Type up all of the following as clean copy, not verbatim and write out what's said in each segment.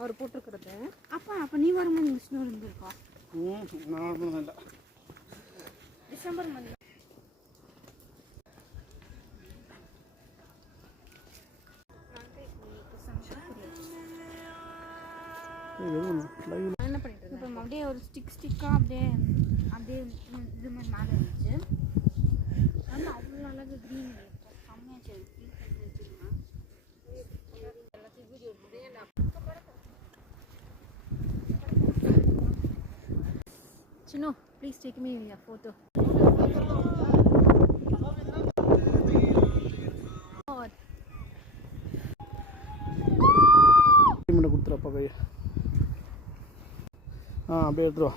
அவர் போட்டிருக்கிறது அப்போ நீ வரும்போது விஷ்ணு இருந்திருக்கா? இல்லை டிசம்பர் மந்த் என்ன பண்ணிட்டு இருக்கேன் அப்படியே ஒரு ஸ்டிக்காக அப்படியே இது மாதிரி மேலே இருந்துச்சு. ஆனால் அவ்வளோ அழகு க்ரீன் செம்மையாக சரி எல்லாத்தையும் வீடியோ சின்ன please take me a photo. கொடுத்துருப்பா கையை அப்படியே எடுத்துருவா.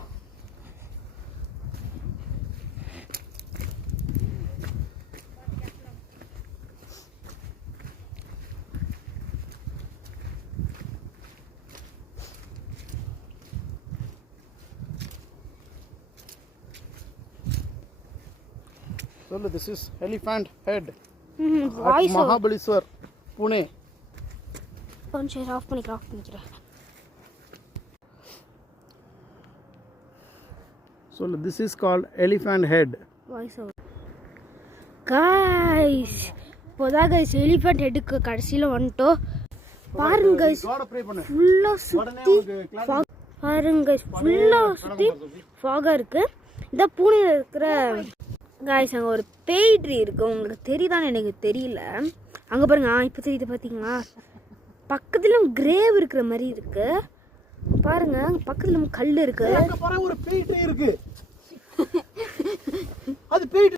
சொல்லு. This is elephant head Mahabaleshwar Pune. கொஞ்சம் ஆஃப் பண்ணிக்கிறேன். சொல்லு. This is called elephant head. Voice over guys இப்போதான் गाइस எலிஃபண்ட் ஹெட்டுக்கு கடைசியில் வந்துட்டோம். பாருங்க गाइस ஃபுல்லாக சுற்றி பாருங்க गाइस ஃபுல்லாக சுற்றி ஃபாகாக இருக்குது. இந்த பூனையில் இருக்கிற गाइस அங்கே ஒரு பேய் ட்ரீ இருக்குது. உங்களுக்கு தெரியுதான்னு எனக்கு தெரியல. அங்கே பாருங்க. இப்போ தெரியுது பார்த்தீங்களா? பக்கத்தில் கிரேவ் இருக்கிற மாதிரி இருக்கு. பாருங்க பக்கத்தில் கல் இருக்கு. ஒரு பேய் ட்ரீ இருக்கு. அது பேய்